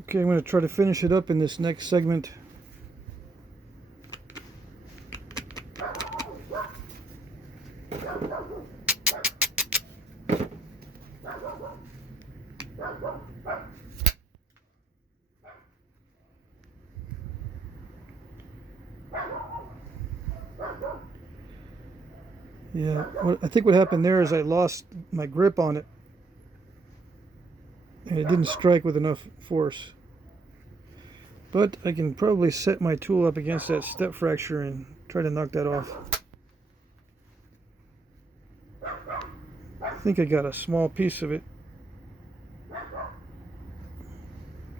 Okay, I'm going to try to finish it up in this next segment. Yeah, I think what happened there is I lost my grip on it, and it didn't strike with enough force. But I can probably set my tool up against that step fracture and try to knock that off. I think I got a small piece of it.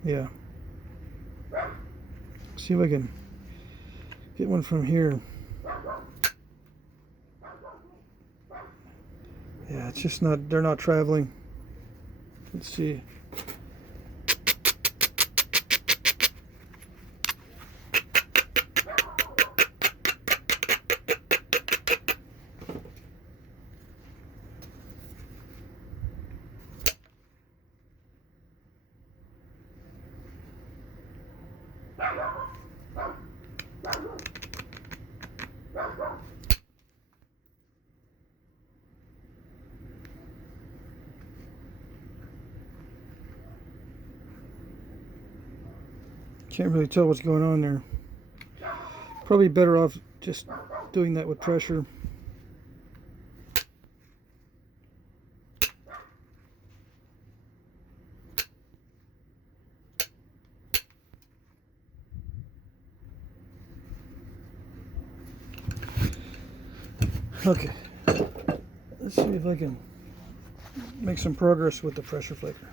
Yeah. See if I can get one from here. Yeah, it's just not, they're not traveling. Let's see. Can't really tell what's going on there. Probably better off just doing that with pressure. Okay, let's see if I can make some progress with the pressure flaker.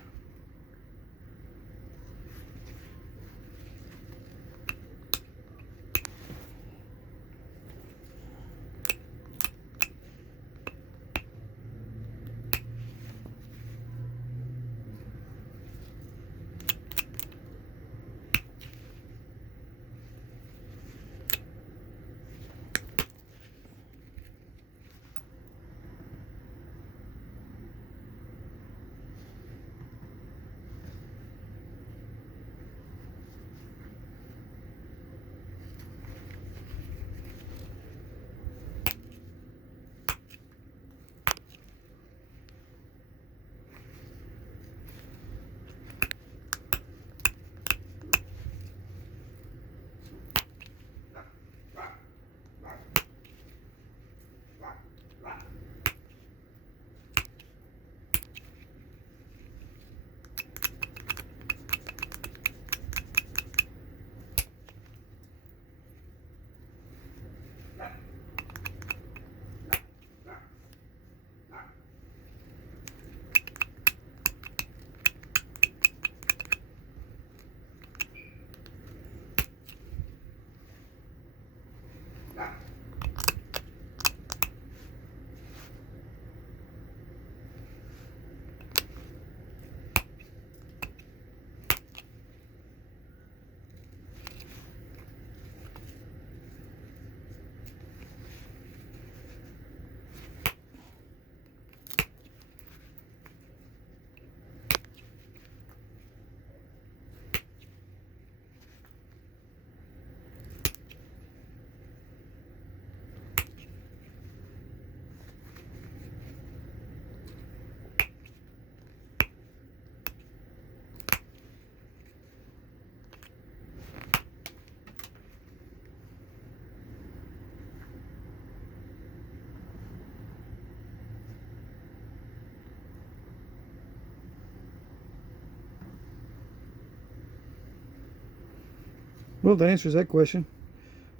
Well, that answers that question.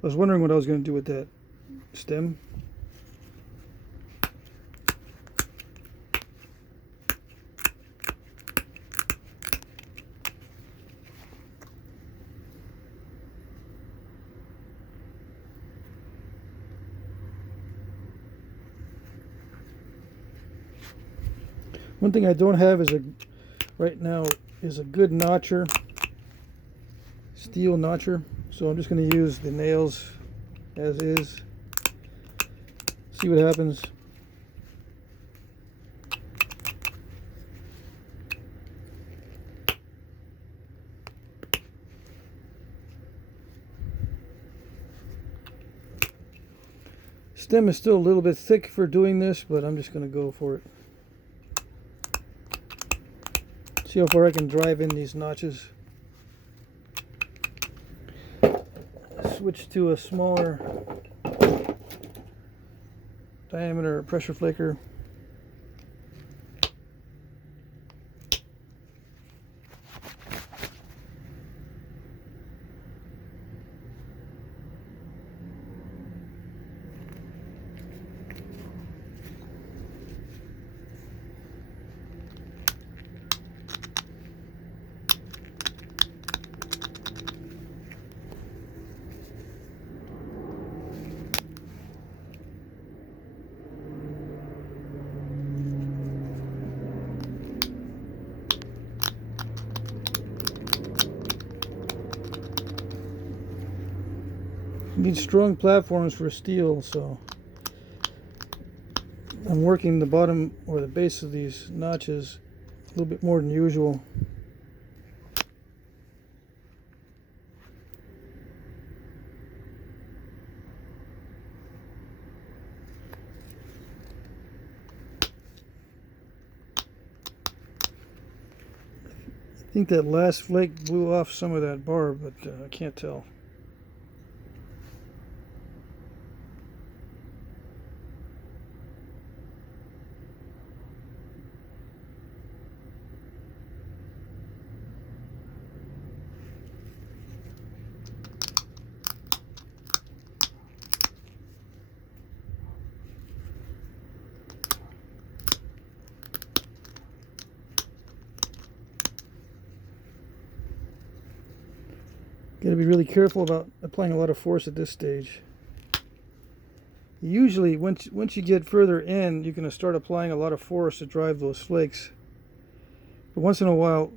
I was wondering what I was going to do with that stem. One thing I don't have is right now is a good notcher, steel notcher. So I'm just going to use the nails as is. See what happens. Stem is still a little bit thick for doing this, but I'm just going to go for it. See how far I can drive in these notches. Switch to a smaller diameter pressure flaker. You need strong platforms for steel, so I'm working the bottom or the base of these notches a little bit more than usual. I think that last flake blew off some of that barb, but I can't tell. Got to be really careful about applying a lot of force at this stage. Usually, once you get further in, you can start applying a lot of force to drive those flakes. But once in a while,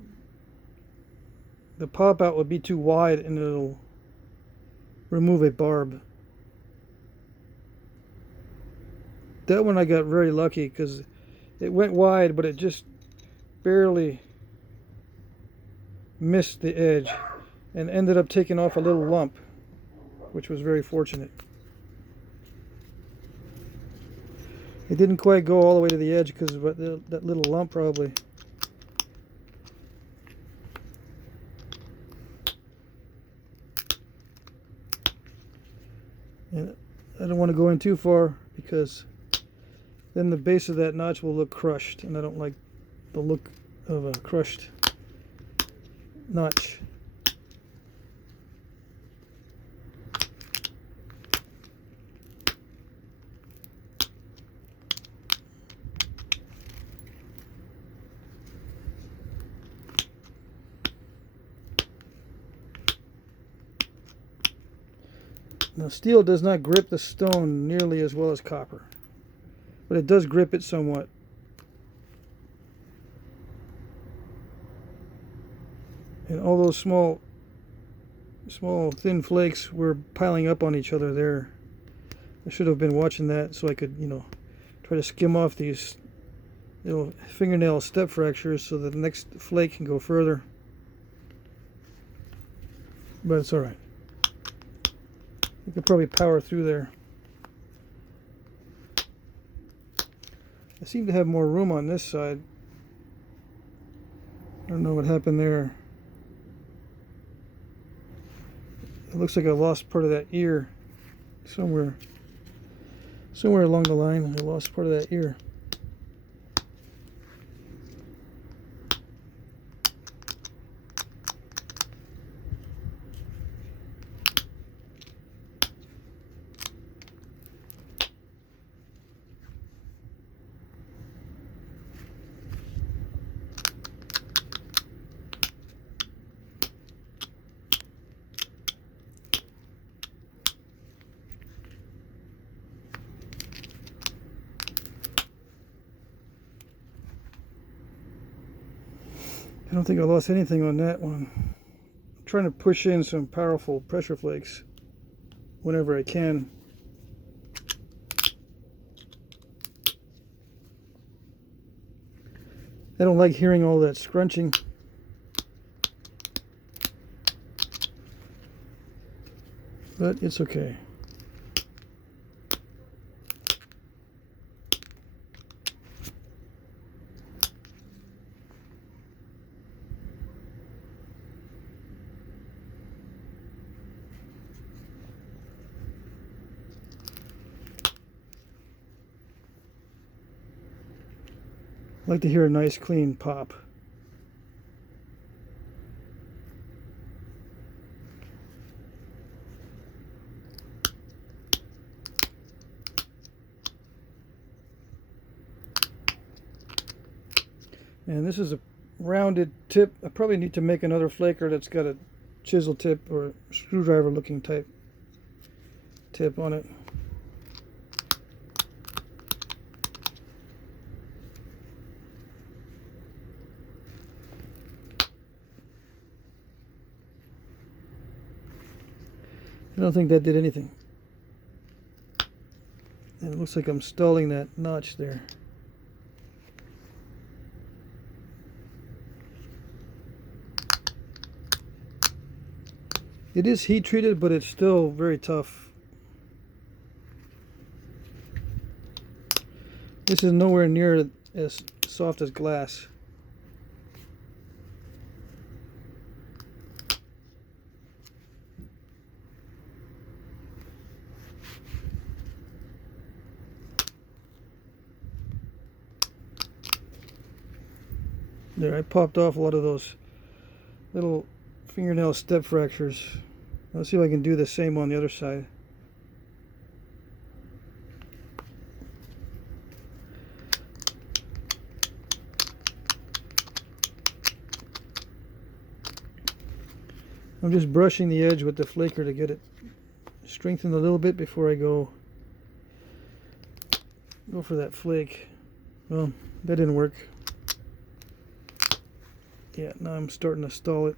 the pop out would be too wide and it'll remove a barb. That one I got very lucky because it went wide, but it just barely missed the edge and ended up taking off a little lump, which was very fortunate. It didn't quite go all the way to the edge because of that little lump probably. And I don't want to go in too far because then the base of that notch will look crushed, and I don't like the look of a crushed notch. Now, steel does not grip the stone nearly as well as copper, but it does grip it somewhat. And all those small thin flakes were piling up on each other there. I should have been watching that so I could, try to skim off these little fingernail step fractures so that the next flake can go further. But it's all right. You could probably power through there. I seem to have more room on this side. I don't know what happened there. It looks like I lost part of that ear somewhere along the line. I lost part of that ear. I don't think I lost anything on that one. I'm trying to push in some powerful pressure flakes whenever I can. I don't like hearing all that scrunching. But it's okay. I like to hear a nice clean pop. And this is a rounded tip. I probably need to make another flaker that's got a chisel tip or screwdriver looking type tip on it. I don't think that did anything. And it looks like I'm stalling that notch there. It is heat treated, but it's still very tough. This is nowhere near as soft as glass. There, I popped off a lot of those little fingernail step fractures. Let's see if I can do the same on the other side. I'm just brushing the edge with the flaker to get it strengthened a little bit before I go for that flake. Well, that didn't work. Yeah, now I'm starting to stall it.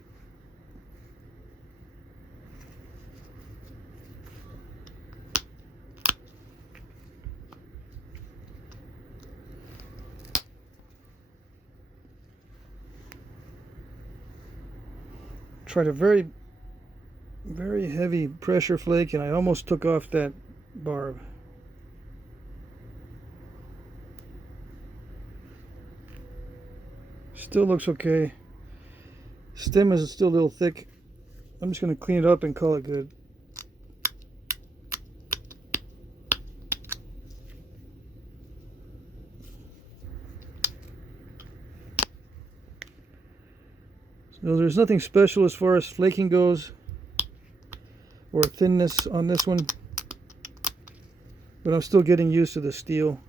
Tried a very heavy pressure flake and I almost took off that barb. Still looks okay. Stem is still a little thick. I'm just going to clean it up and call it good. So there's nothing special as far as flaking goes or thinness on this one, but I'm still getting used to the steel.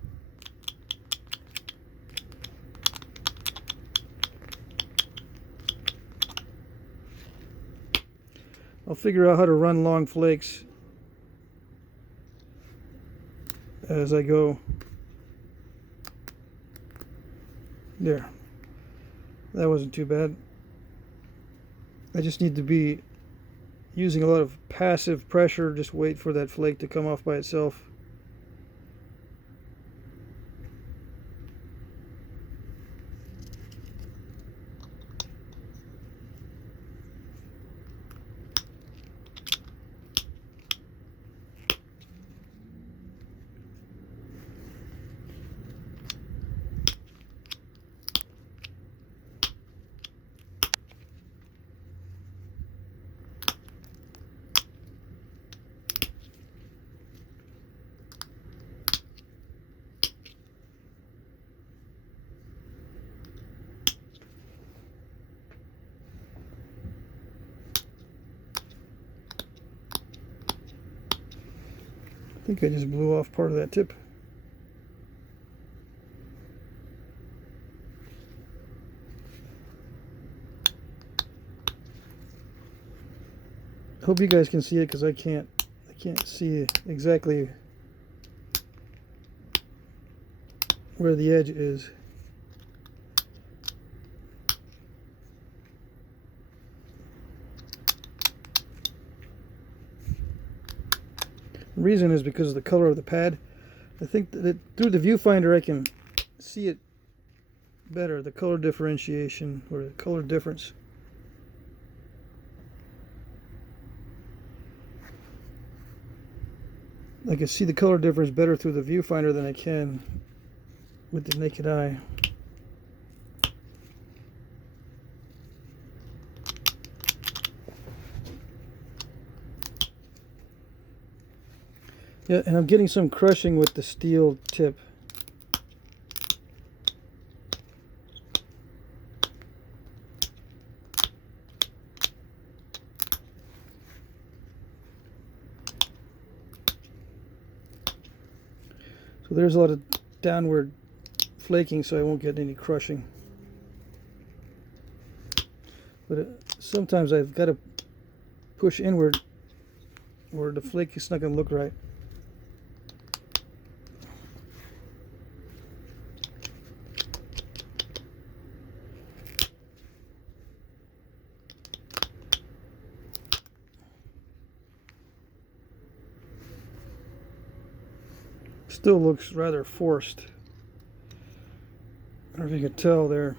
I'll figure out how to run long flakes as I go. There. That wasn't too bad. I just need to be using a lot of passive pressure, just wait for that flake to come off by itself. I think I just blew off part of that tip. I hope you guys can see it because I can't see exactly where the edge is. The reason is because of the color of the pad. I think that through the viewfinder I can see it better, the color differentiation or the color difference. I can see the color difference better through the viewfinder than I can with the naked eye. Yeah, and I'm getting some crushing with the steel tip. So there's a lot of downward flaking, so I won't get any crushing. But sometimes I've got to push inward or the flake is not going to look right. Still looks rather forced. I don't know if you can tell there.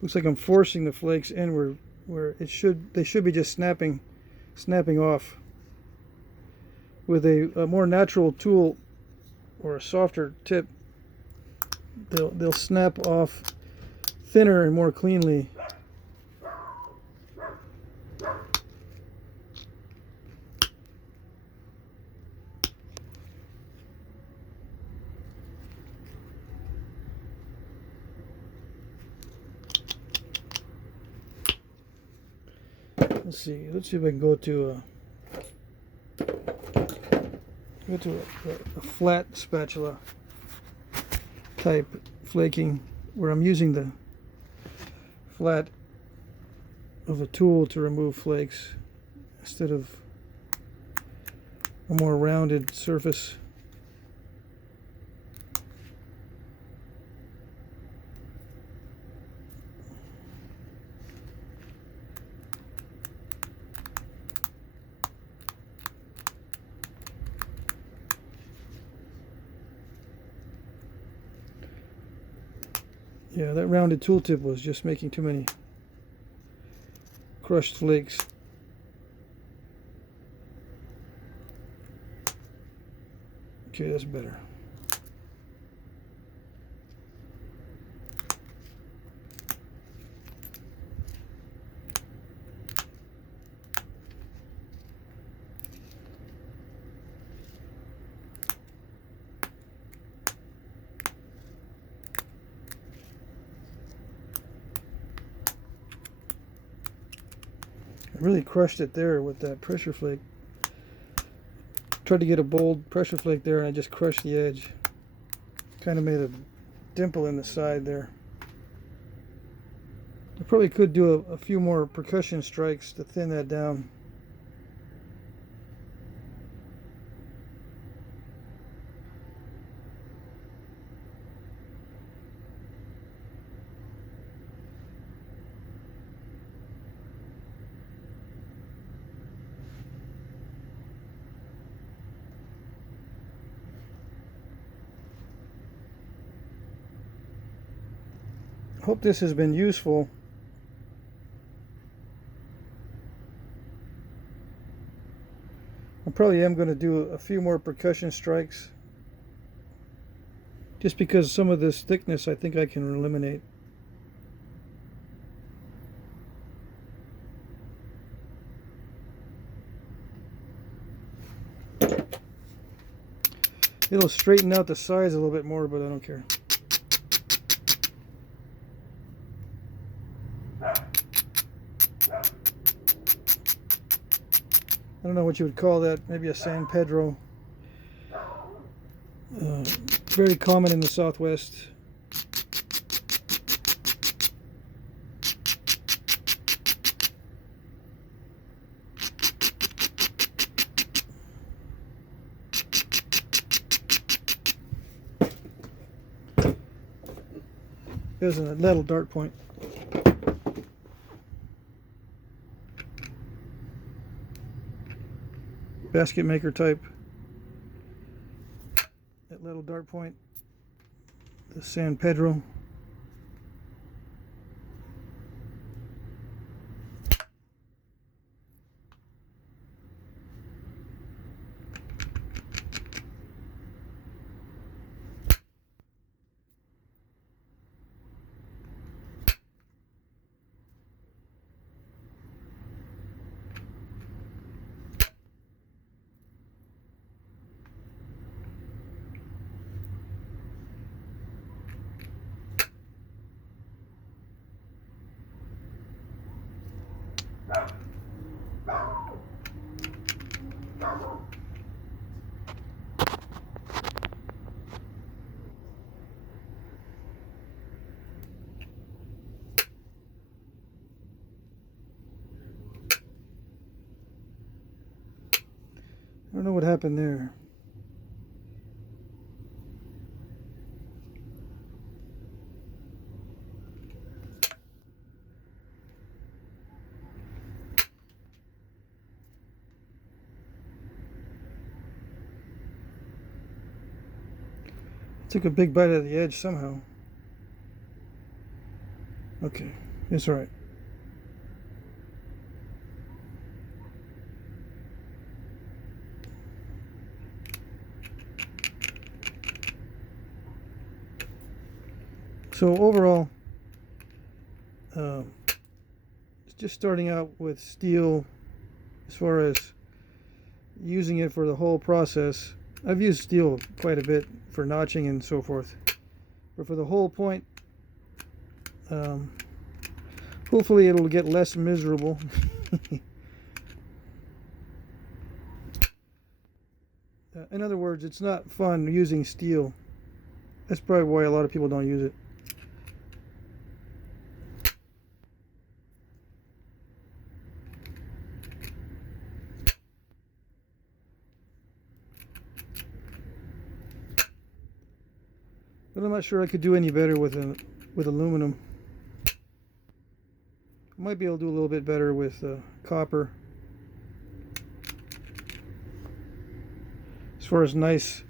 Looks like I'm forcing the flakes inward where they should be just snapping off. With a more natural tool or a softer tip, they'll snap off thinner and more cleanly. Let's see if I can go to a flat spatula type flaking where I'm using the flat of a tool to remove flakes instead of a more rounded surface. Yeah, that rounded tooltip was just making too many crushed flakes. Okay, that's better. I really crushed it there with that pressure flake. Tried to get a bold pressure flake there and I just crushed the edge. Kind of made a dimple in the side there. I probably could do a few more percussion strikes to thin that down. Hope this has been useful. I probably am going to do a few more percussion strikes just because some of this thickness I think I can eliminate. It'll straighten out the sides a little bit more, but I don't care. I don't know what you would call that, maybe a San Pedro. Very common in the Southwest. There's a little dart point. Basket maker type. That little dart point. The San Pedro. don't know what happened there. Took a big bite of the edge somehow. Okay, it's all right. So overall, just starting out with steel, as far as using it for the whole process. I've used steel quite a bit for notching and so forth, but for the whole point, hopefully it'll get less miserable. In other words, it's not fun using steel. That's probably why a lot of people don't use it. But I'm not sure I could do any better with aluminum. I might be able to do a little bit better with copper. As far as nice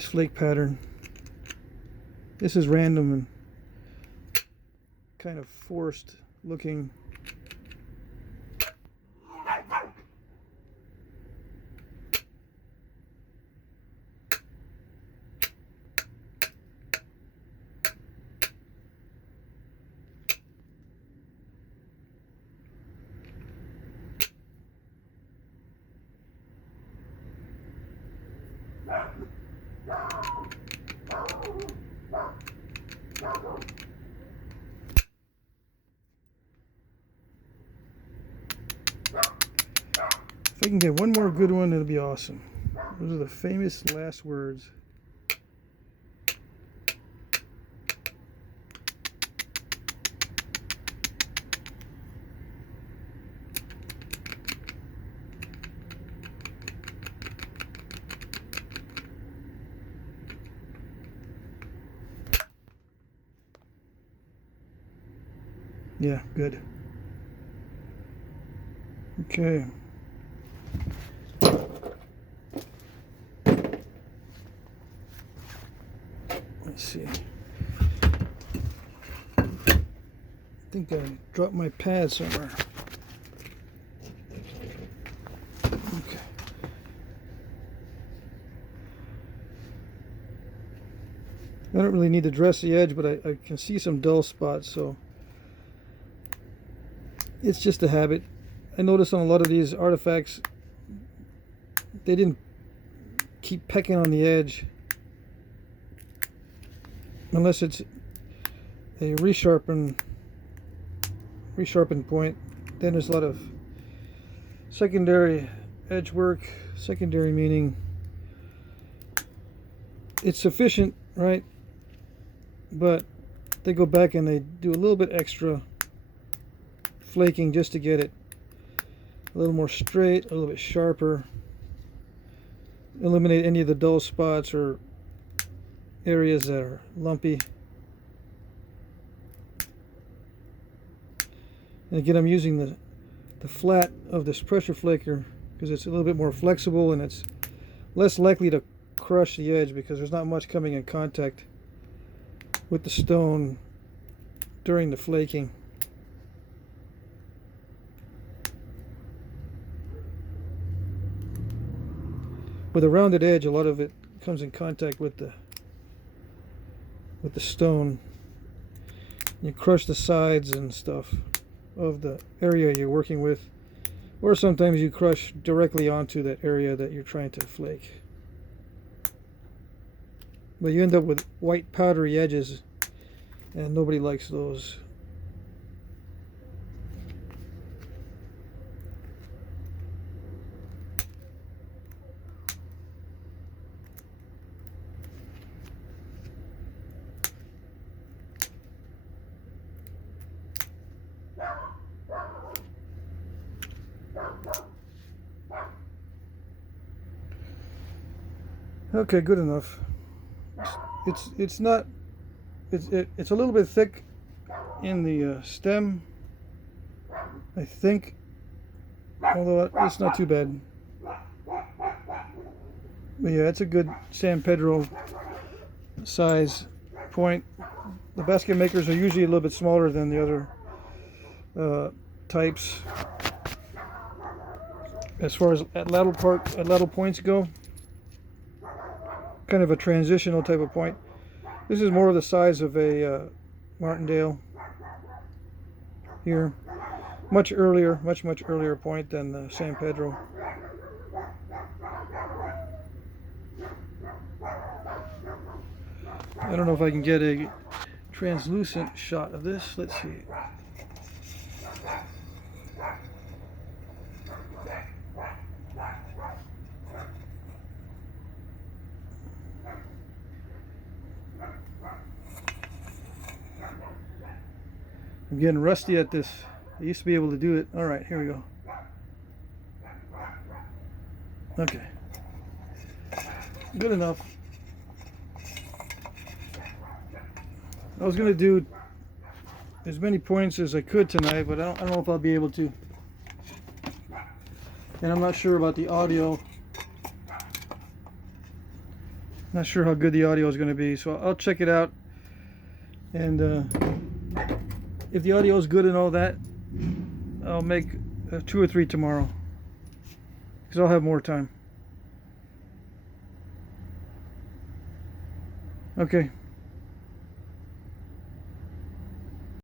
flake pattern. This is random and kind of forced looking. If I can get one more good one, it'll be awesome. Those are the famous last words. Yeah, good. Okay. Let's see. I think I dropped my pad somewhere. Okay. I don't really need to dress the edge, but I can see some dull spots, so it's just a habit. I notice on a lot of these artifacts, they didn't keep pecking on the edge unless it's a resharpened point. Then there's a lot of secondary edge work. Secondary meaning it's sufficient, right? But they go back and they do a little bit extra flaking just to get it a little more straight, a little bit sharper, eliminate any of the dull spots or areas that are lumpy. And again, I'm using the flat of this pressure flaker because it's a little bit more flexible and it's less likely to crush the edge because there's not much coming in contact with the stone during the flaking. With a rounded edge, a lot of it comes in contact with the stone. You crush the sides and stuff of the area you're working with, or sometimes you crush directly onto that area that you're trying to flake. But you end up with white powdery edges, and nobody likes those. Okay, good enough. It's not it's a little bit thick in the stem, I think, although it's not too bad. But yeah, it's a good San Pedro size point. The basket makers are usually a little bit smaller than the other types as far as lateral points go. Kind of a transitional type of point. This is more of the size of a Martindale here. Much earlier point than the San Pedro. I don't know if I can get a translucent shot of this. Let's see. I'm getting rusty at this. I used to be able to do it. All right, here we go. Okay. Good enough. I was going to do as many points as I could tonight, but I don't know if I'll be able to. And I'm not sure about the audio. Not sure how good the audio is going to be, so I'll check it out. And if the audio is good and all that, I'll make 2 or 3 tomorrow, because I'll have more time. Okay.